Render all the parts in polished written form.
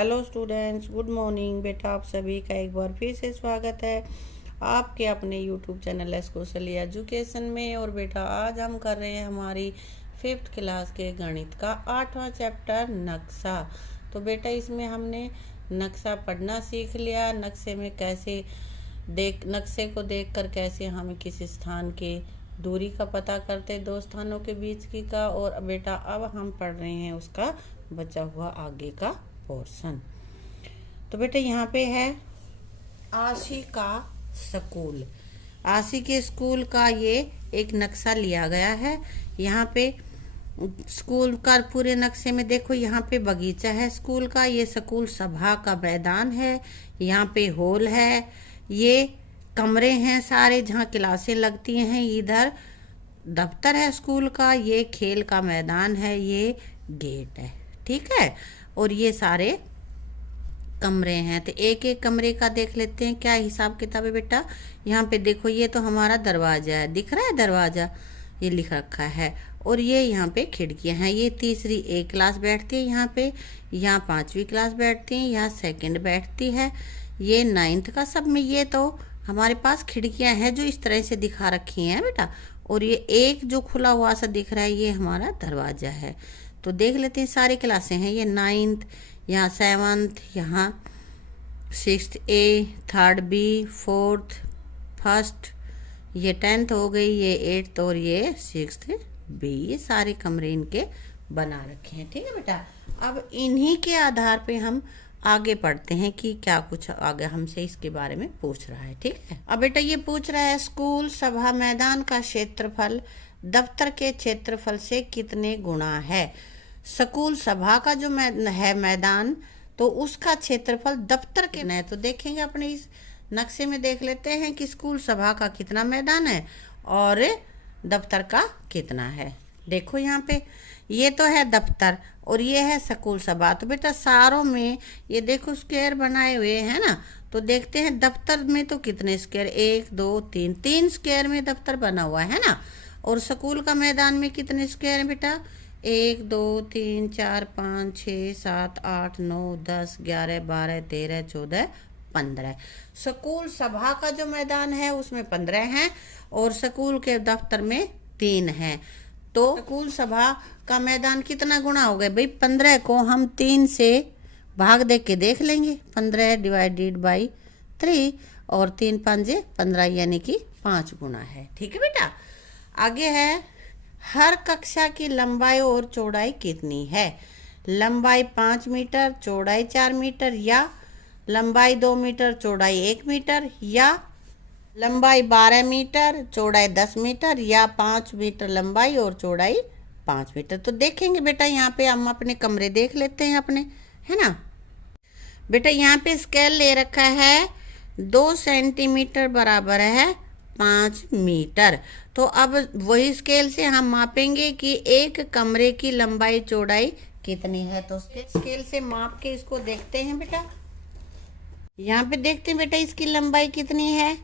Hello students, good morning. बेटा आप सभी का एक बार फिर से स्वागत है आपके अपने यूट्यूब चैनल सोशली एजुकेशन में। और बेटा आज हम कर रहे हैं हमारी 5th क्लास के गणित का 8वां चैप्टर नक्शा। तो बेटा इसमें हमने नक्शा पढ़ना सीख लिया। नक्शे में कैसे नक्शे को देखकर कैसे हम किसी स्थान के दूरी का पता करते, दो स्थानों के बीच की का। और बेटा अब हम पढ़ रहे हैं उसका बचा हुआ आगे का पोर्शन। तो बेटा यहाँ पे है आशी का स्कूल। आशी के स्कूल का ये एक नक्शा लिया गया है। यहाँ पे स्कूल का पूरे नक्शे में देखो, यहाँ पे बगीचा है स्कूल का, ये स्कूल सभा का मैदान है, यहाँ पे हॉल है, ये कमरे हैं सारे जहाँ क्लासें लगती हैं, इधर दफ्तर है स्कूल का, ये खेल का मैदान है, ये गेट है। ठीक है, और ये सारे कमरे हैं। तो एक एक कमरे का देख लेते हैं क्या हिसाब किताब है बेटा। यहाँ पे देखो, ये तो हमारा दरवाजा है, दिख रहा है दरवाजा, ये लिख रखा है। और ये यहाँ पे खिड़कियाँ हैं। ये तीसरी ए क्लास बैठती है यहाँ पे, यहाँ 5वीं क्लास बैठती है, यहाँ 2nd बैठती है, ये 9th का सब में। ये तो हमारे पास खिड़कियाँ हैं जो इस तरह से दिखा रखी हैं बेटा। और ये एक जो खुला हुआ सा दिख रहा है, ये हमारा दरवाजा है। तो देख लेते हैं सारी क्लासें हैं। ये 9th, यहाँ 7th, यहाँ 6th A, 3rd B, 4th, 1st, ये 10th हो गई, ये 8th और ये 6th B। ये सारे कमरे इनके बना रखे हैं। ठीक है बेटा, अब इन्हीं के आधार पे हम आगे पढ़ते हैं कि क्या कुछ आगे हमसे इसके बारे में पूछ रहा है। ठीक है, अब बेटा ये पूछ रहा है स्कूल सभा मैदान का क्षेत्रफल दफ्तर के क्षेत्रफल से कितने गुना है। स्कूल सभा का जो है मैदान, तो उसका क्षेत्रफल दफ्तर के न है। तो देखेंगे अपने इस नक्शे में, देख लेते हैं कि स्कूल सभा का कितना मैदान है और दफ्तर का कितना है। देखो यहाँ पे ये तो है दफ्तर और ये है स्कूल सभा। तो बेटा सारों में ये देखो स्क्वायर बनाए हुए हैं ना। तो देखते हैं दफ्तर में तो कितने स्क्वायर, 1 2 3, 3 स्क्वायर में दफ्तर बना हुआ है ना। और स्कूल का मैदान में कितने स्क्वायर है बेटा, 1 2 3 4 5 6 7 8 9 10 11 12 13 14 15। स्कूल सभा का जो मैदान है उसमें 15 हैं और स्कूल के दफ्तर में 3 हैं। तो स्कूल सभा का मैदान कितना गुना हो गया भाई, 15 को हम 3 से भाग दे के देख लेंगे। 15 डिवाइडेड बाई 3 और 3 5 15 यानी कि 5 गुना है। ठीक है बेटा, आगे है हर कक्षा की लंबाई और चौड़ाई कितनी है। लंबाई 5 मीटर, चौड़ाई 4 मीटर, या लंबाई 2 मीटर, चौड़ाई 1 मीटर, या लंबाई 12 मीटर, चौड़ाई 10 मीटर, या 5 मीटर लंबाई और चौड़ाई 5 मीटर। तो देखेंगे बेटा, यहाँ पे हम अपने कमरे देख लेते हैं अपने, है ना बेटा। यहाँ पे स्केल ले रखा है 2 सेंटीमीटर बराबर है 5 मीटर। तो अब वही स्केल से हम मापेंगे कि एक कमरे की लंबाई चौड़ाई कितनी है। तो स्केल से माप के इसको देखते हैं बेटा। यहाँ पे देखते हैं बेटा इसकी लंबाई कितनी है।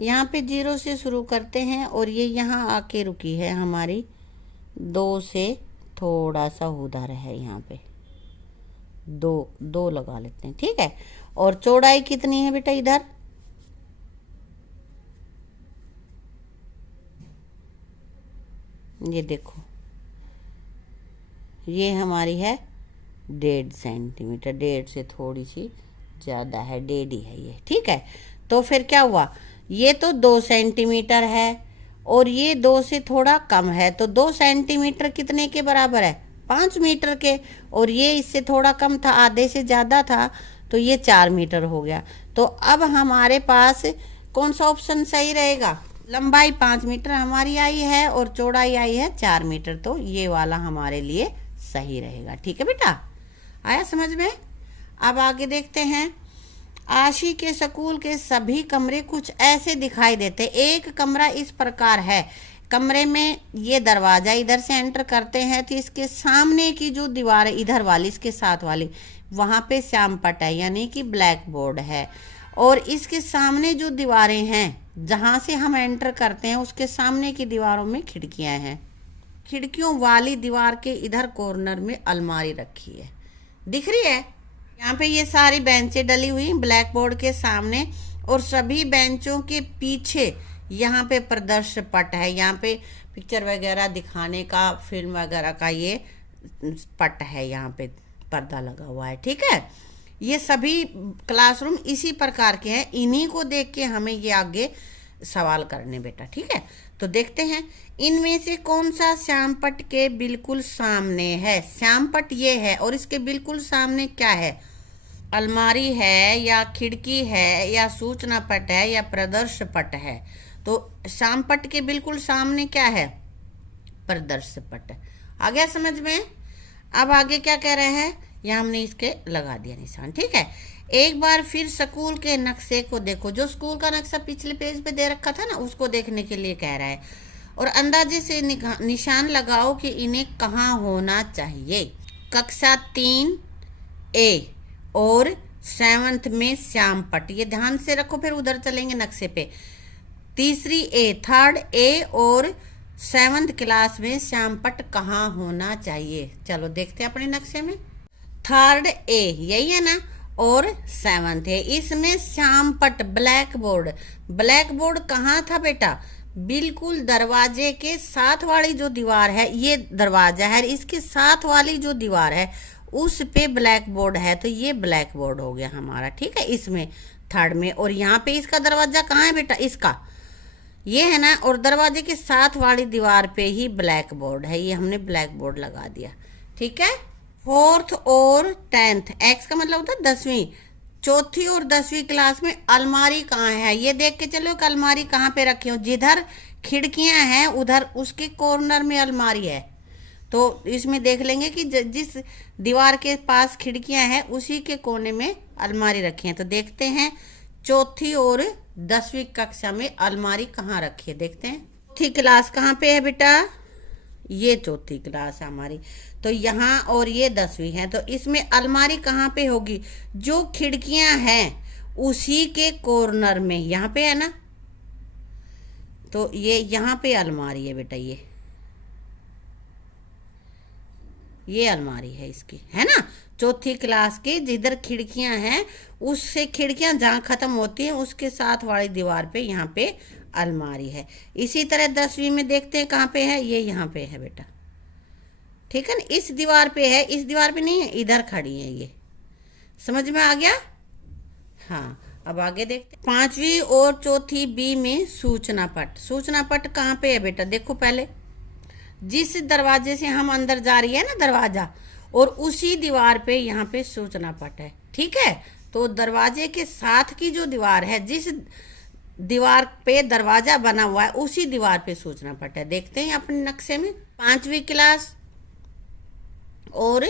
यहाँ पे 0 से शुरू करते हैं और ये यहाँ आके रुकी है हमारी 2 से थोड़ा सा उधर है, यहाँ पे 2 लगा लेते हैं। ठीक है, और चौड़ाई कितनी है बेटा इधर, ये देखो, ये हमारी है 1.5 सेंटीमीटर, 1.5 से थोड़ी सी ज़्यादा है, 1.5 ही है ये। ठीक है, तो फिर क्या हुआ, ये तो 2 सेंटीमीटर है और ये 2 से थोड़ा कम है। तो 2 सेंटीमीटर कितने के बराबर है, 5 मीटर के। और ये इससे थोड़ा कम था, आधे से ज़्यादा था, तो ये 4 मीटर हो गया। तो अब हमारे पास कौन सा ऑप्शन सही रहेगा, लंबाई 5 मीटर हमारी आई है और चौड़ाई आई है 4 मीटर, तो ये वाला हमारे लिए सही रहेगा। ठीक है बेटा, आया समझ में। अब आगे देखते हैं, आशी के स्कूल के सभी कमरे कुछ ऐसे दिखाई देते। एक कमरा इस प्रकार है, कमरे में ये दरवाजा इधर से एंटर करते हैं तो इसके सामने की जो दीवार है इधर वाली, इसके साथ वाली, वहाँ पे श्यामपट्ट है यानी कि ब्लैक बोर्ड है। और इसके सामने जो दीवारें हैं जहाँ से हम एंटर करते हैं उसके सामने की दीवारों में खिड़कियाँ हैं। खिड़कियों वाली दीवार के इधर कॉर्नर में अलमारी रखी है, दिख रही है। यहाँ पे ये सारी बेंचें डली हुई ब्लैक बोर्ड के सामने, और सभी बेंचों के पीछे यहाँ पे प्रदर्शन पट है। यहाँ पे पिक्चर वगैरह दिखाने का, फिल्म वगैरह का ये पट है, यहाँ पे पर्दा लगा हुआ है। ठीक है, ये सभी क्लासरूम इसी प्रकार के हैं। इन्हीं को देख के हमें ये आगे सवाल करने बेटा। ठीक है, तो देखते हैं इनमें से कौन सा श्यामपट्ट के बिल्कुल सामने है। श्यामपट्ट ये है और इसके बिल्कुल सामने क्या है? अलमारी है या खिड़की है या सूचना पट है या प्रदर्श पट है? तो श्यामपट्ट के बिल्कुल सामने क्या है? प्रदर्श पट। आ गया समझ में? अब आगे क्या कह रहे हैं, यहाँ हमने इसके लगा दिया निशान। ठीक है, एक बार फिर स्कूल के नक्शे को देखो। जो स्कूल का नक्शा पिछले पेज पे दे रखा था ना, उसको देखने के लिए कह रहा है, और अंदाजे से निशान लगाओ कि इन्हें कहाँ होना चाहिए। कक्षा 3A और 7th में श्यामपट्ट, ये ध्यान से रखो, फिर उधर चलेंगे नक्शे पे। तीसरी A, 3rd A और 7th क्लास में श्यामपट्ट कहाँ होना चाहिए? चलो देखते हैं अपने नक्शे में। 3rd A यही है ना, और 7th है। इसमें श्यामपट्ट ब्लैक बोर्ड, ब्लैक बोर्ड कहाँ था बेटा? बिल्कुल दरवाजे के साथ वाली जो दीवार है, ये दरवाजा है, इसके साथ वाली जो दीवार है उस पे ब्लैक बोर्ड है, तो ये ब्लैक बोर्ड हो गया हमारा। ठीक है, इसमें 3rd में। और यहाँ पे इसका दरवाजा कहाँ है बेटा? इसका ये है ना, और दरवाजे के साथ वाली दीवार पे ही ब्लैक बोर्ड है, ये हमने ब्लैक बोर्ड लगा दिया। ठीक है, 4th और 10th, एक्स का मतलब होता है 10वीं, 4थी और 10वीं क्लास में अलमारी कहाँ है? ये देख के चलो कि अलमारी कहाँ पे रखी हो। जिधर खिड़कियां हैं उधर उसके कॉर्नर में अलमारी है, तो इसमें देख लेंगे कि जिस दीवार के पास खिड़कियां हैं उसी के कोने में अलमारी रखी है। तो देखते हैं 4थी और 10वीं कक्षा में अलमारी कहाँ रखी है, देखते हैं। 4थी क्लास कहाँ पे है बेटा? ये 4थी क्लास है हमारी, तो यहाँ, और ये 10वीं है, तो इसमें अलमारी कहाँ पे होगी? जो खिड़कियां हैं उसी के कॉर्नर में, यहाँ पे है ना, तो ये यहाँ पे अलमारी है बेटा, ये अलमारी है इसकी, है ना। 4थी क्लास की जिधर खिड़कियां हैं, उससे खिड़कियां जहाँ खत्म होती हैं उसके साथ वाली दीवार पे यहाँ पे अलमारी है। इसी तरह 10वीं में देखते हैं कहाँ पे है, ये यहाँ पे है बेटा। ठीक है ना, इस दीवार पे है, इस दीवार पे नहीं है, इधर खड़ी है ये। समझ में आ गया? हाँ, अब आगे देखते हैं। 5वीं और 4थी B में सूचना पट। सूचना पट कहाँ पे है बेटा? देखो पहले, जिस दरवाजे से हम अंदर जा रही है ना दरवाजा, और उसी दीवार पे यहाँ पे सूचना पट है। ठीक है, तो दरवाजे के साथ की जो दीवार है, जिस दीवार पे दरवाजा बना हुआ है उसी दीवार पे सूचना पट है। देखते हैं अपने नक्शे में। 5वीं क्लास और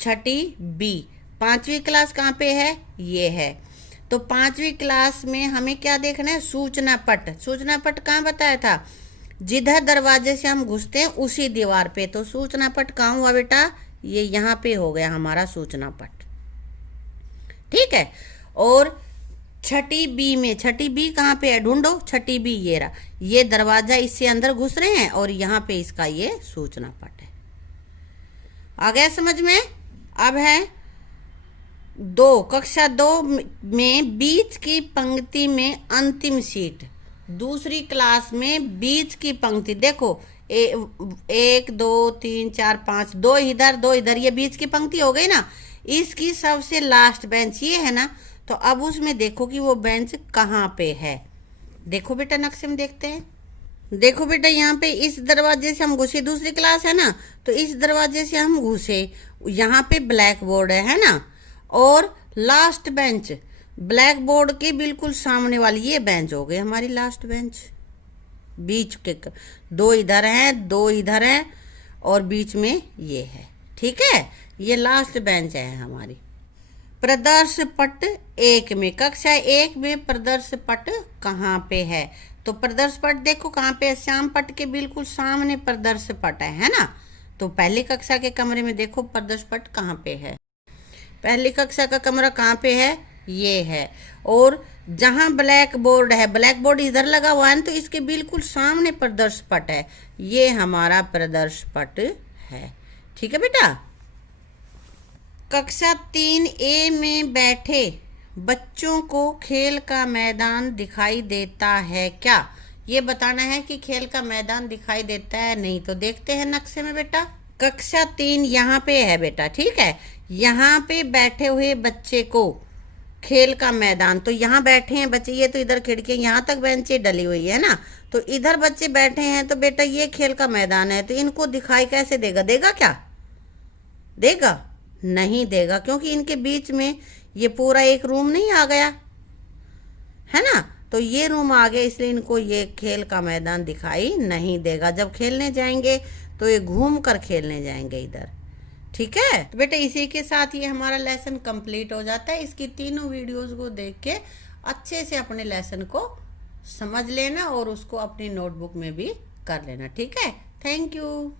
6ठी B। 5वीं क्लास कहाँ पे है? ये है। तो 5वीं क्लास में हमें क्या देखना है? सूचना पट। सूचना पट कहाँ बताया था? जिधर दरवाजे से हम घुसते हैं उसी दीवार पे। तो सूचना पट कहाँ हुआ बेटा? ये यहाँ पे हो गया हमारा सूचना पट। ठीक है, और 6ठी B में, 6ठी B कहाँ पे है? ढूंढो। 6ठी B ये रहा, ये दरवाजा, इससे अंदर घुस रहे हैं और यहाँ पे इसका ये सूचना पट है। आ गया समझ में? अब है 2, कक्षा 2 में बीच की पंक्ति में अंतिम सीट। दूसरी क्लास में बीच की पंक्ति देखो, 1 2 3 4 5, 2 इधर 2 इधर, ये बीच की पंक्ति हो गई ना। इसकी सबसे लास्ट बेंच ये है ना, तो अब उसमें देखो कि वो बेंच कहाँ पे है। देखो बेटा नक्शे में देखते हैं। देखो बेटा, यहाँ पे इस दरवाजे से हम घुसे, दूसरी क्लास है ना, तो इस दरवाजे से हम घुसे, यहाँ पे ब्लैक बोर्ड है ना, और लास्ट बेंच ब्लैक बोर्ड के बिल्कुल सामने वाली ये बेंच हो गई हमारी लास्ट बेंच। बीच के 2 इधर हैं, 2 इधर हैं, और बीच में ये है। ठीक है, ये लास्ट बेंच है हमारी। प्रदर्श पट 1 में, कक्षा 1 में प्रदर्श पट कहाँ पे है? तो प्रदर्श पट देखो कहाँ पे है? श्यामपट्ट के बिल्कुल सामने प्रदर्श पट है ना। तो पहली कक्षा के कमरे में देखो प्रदर्श पट कहाँ पे है। पहली कक्षा का कमरा कहाँ पे है? ये है। और जहाँ ब्लैक बोर्ड है, ब्लैक बोर्ड इधर लगा हुआ है, तो इसके बिल्कुल सामने प्रदर्श पट है, ये हमारा प्रदर्श पट है। ठीक है बेटा। कक्षा 3A में बैठे बच्चों को खेल का मैदान दिखाई देता है क्या? ये बताना है कि खेल का मैदान दिखाई देता है नहीं। तो देखते हैं नक्शे में बेटा। कक्षा 3 यहाँ पे है बेटा, ठीक है। यहाँ पे बैठे हुए बच्चे को खेल का मैदान, तो यहाँ बैठे हैं बच्चे, ये तो इधर खिड़की यहाँ तक बेंचें डली हुई है ना, तो इधर बच्चे बैठे हैं, तो बेटा ये खेल का मैदान है, तो इनको दिखाई कैसे देगा? देगा क्या? देगा? नहीं देगा, क्योंकि इनके बीच में ये पूरा एक रूम नहीं आ गया है ना, तो ये रूम आ गया, इसलिए इनको ये खेल का मैदान दिखाई नहीं देगा। जब खेलने जाएंगे तो ये घूम कर खेलने जाएंगे इधर, ठीक है। तो बेटा इसी के साथ ये हमारा लेसन कंप्लीट हो जाता है। इसकी तीनों वीडियोस को देख के अच्छे से अपने लेसन को समझ लेना और उसको अपनी नोटबुक में भी कर लेना, ठीक है। Thank you.